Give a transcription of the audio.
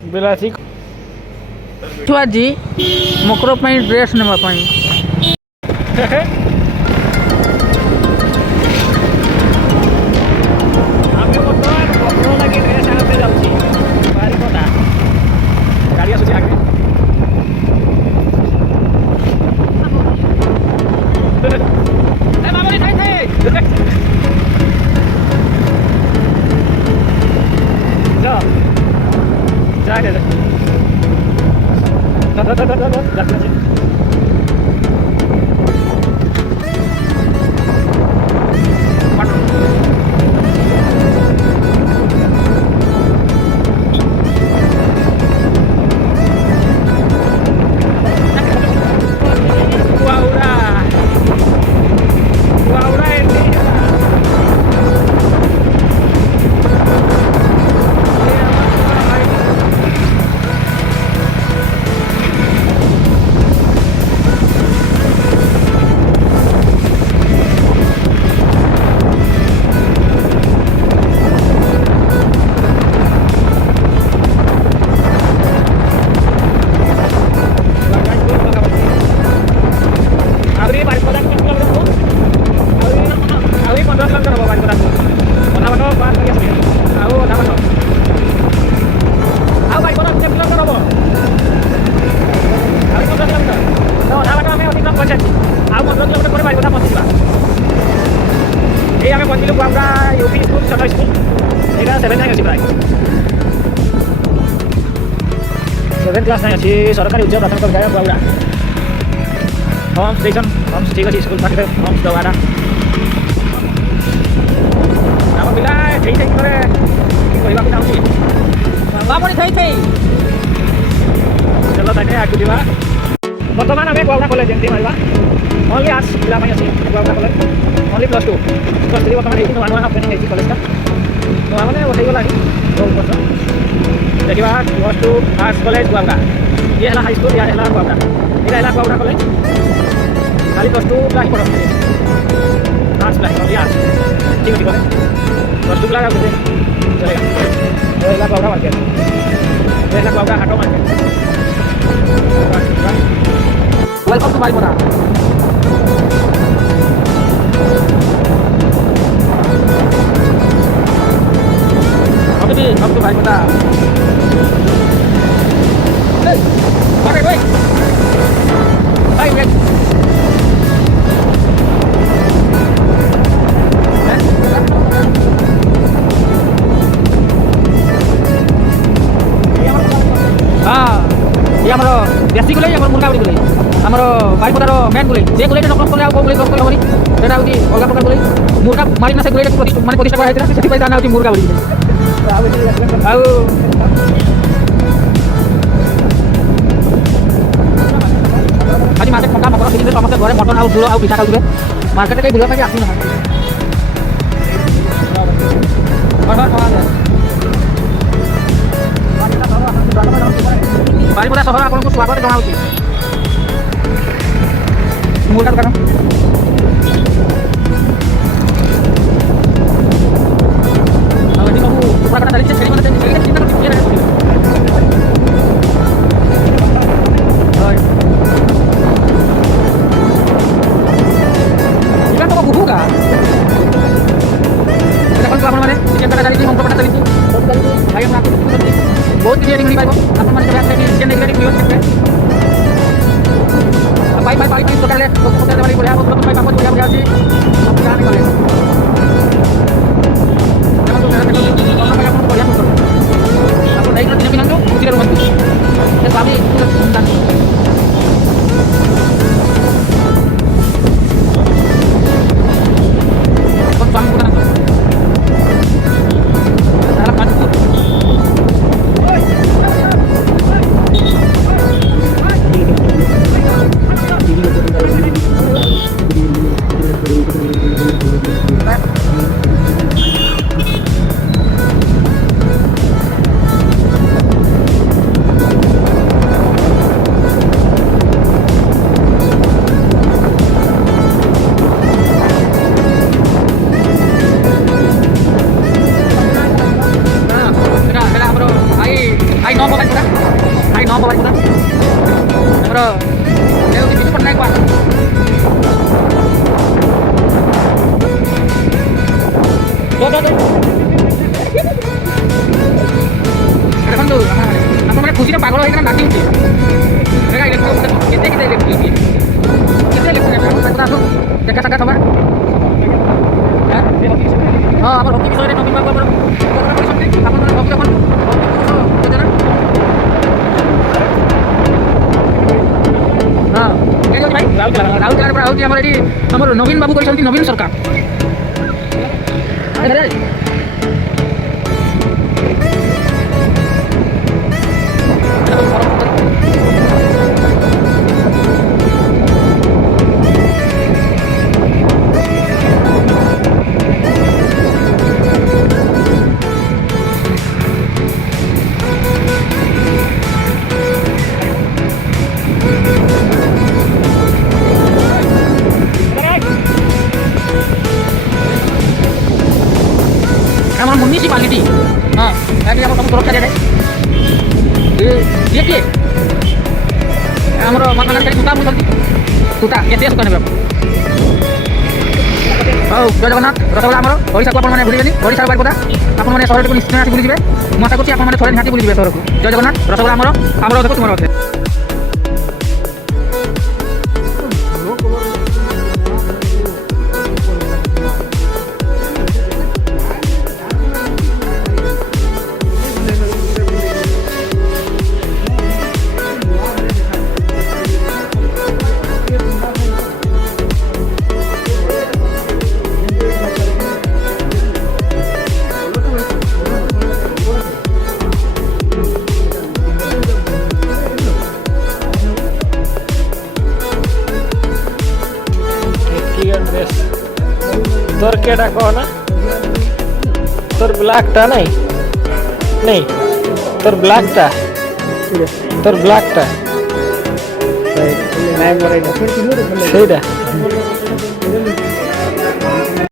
ବେଲାସି ଛୁଆ ଆଜି ମକର ପାଇଁ ଡ୍ରେସ୍ ନେବା ପାଇଁ ଆମେ ବର୍ତ୍ତମାନ ମକର ଲାଗି ଡ୍ରେସ୍ ଆଣିତେ ଯାଉଛି ବାରିପଦା ଗାଡ଼ି ଆସୁଛି ଆଗରେ क्लास नहीं अच्छी सरकारी उच्च प्राथमिक विद्यालय बाउरा होम्स स्टेशन होम्स ठीक अच्छी स्कूल पाखे होम्स दवाड़ा आम पिला ठई ठई करे कहवा चाहूँगी बापड़ी थई थई चलो ताके आगु दिवा बर्तमान आम बाउरा कॉलेज एंट्री मारवा ओनली आर्ट्स पिला अच्छी बाउरा कॉलेज ओनली +2 +3 बर्तमान ये नुआ नुआ ओपनिंग है कॉलेज का नुआ मैंने हो गला बहुत वर्ष देखिए +2 आर्ट्स कॉलेज बाउरा ये है हाई स्कूल या है बाउरा ये है बाउरा कॉलेज खाली +2 का ही पढ़ते आर्ट्स का ही आर्ट्स ठीक है कॉलेज +2 का चलेगा ये है बाउरा मार्केट ये है बाउरा हाटो market welcome to Baripada Come to Baikota. Hey, wait. Hey, wait. ये आमर देसी गुले मुर्गा गुले आमर बारिपदार मेन गुले जे गुले क्रॉस कले गुले क्रॉस कले हेनी सेटा होची अलग प्रकार गुले मुर्गा मारिना से गुले माने प्रतिष्ठा करा हेतिरा सेति पई दाना होची मुर्गा गुले आउ आज मार्केट फंका मकर सीजन समस्त घरे मटन आउ झोल आउ पिठा खाउबे मार्केट के बुला पाके आसी ना बारिपदा शहर आपको स्वागत जनाऊँ मुर्गा दुकान कुकुड़ा चली छेड़ी मैंने चिकेन तो बुहुगा देखो आप चिकेन कटा चली मंगल कटा चली बहुत किसी मिल पाइब आप चिकेन देखिए मिल सकते पाई पाई पाई पकड़ ले पकड़ वाली बढ़िया पाई पापा बढ़िया बढ़िया अच्छी जाने गले आप नहीं करते बिना तो उसी रूम में ये सामने बस सामने को ना सारा पांच ମୋବାଇଲ ପୁରା ଭାଇ ନ ମୋବାଇଲ ପୁରା ଆମର ଦେଉଛି ବିଜୁ ପଟ୍ଟନାୟକ ବା ଦେଖନ୍ତୁ ଆପଣମାନେ ଖୁସିରେ ପାଗଳ ହେଇକିନା ନାଚି ଉଠି କେତେ ଇଲେକ୍ଟ୍ରି ଆସୁ ଦେଖା ସାକ୍ଷାତ ହବା ହଁ ଆମର ହକି ବିଷୟରେ ନବୀନ ବାବୁ ଆମର କରିଛନ୍ତି ଆପଣମାନେ ହକି ଦେଖନ୍ତୁ ଯୋଜନା ହଁ କେଉଁଠି ଭାଇ ରାଉରକେଲାରେ ପୁରା ହେଉଛି ଆମର ଏଠି ଆମର ନବୀନ ବାବୁ କରିଛନ୍ତି ନବୀନ ସରକାର আমার म्युनिसिपालिटी हाँ ताकि आम सब सुरक्षा दिया किए आम महात्मा गांधी सूता बुझे सूता केते सूता ने हौ जय जगन्नाथ रसगोला आमर ओडिशा को आपने भूलिबेनी ओडिशा बारिपदा आपने सहर को निश्चय आसी बुलीजिबे मैं आशा करछि आपने थोड़े निहाती बुलीजिबे सहर को जय जगन्नाथ रसगोला आमर देखो तुमर अथे তোর কেটা কহ না তোর ব্ল্যাকটা নেই তোর ব্ল্যাকটা সেইটা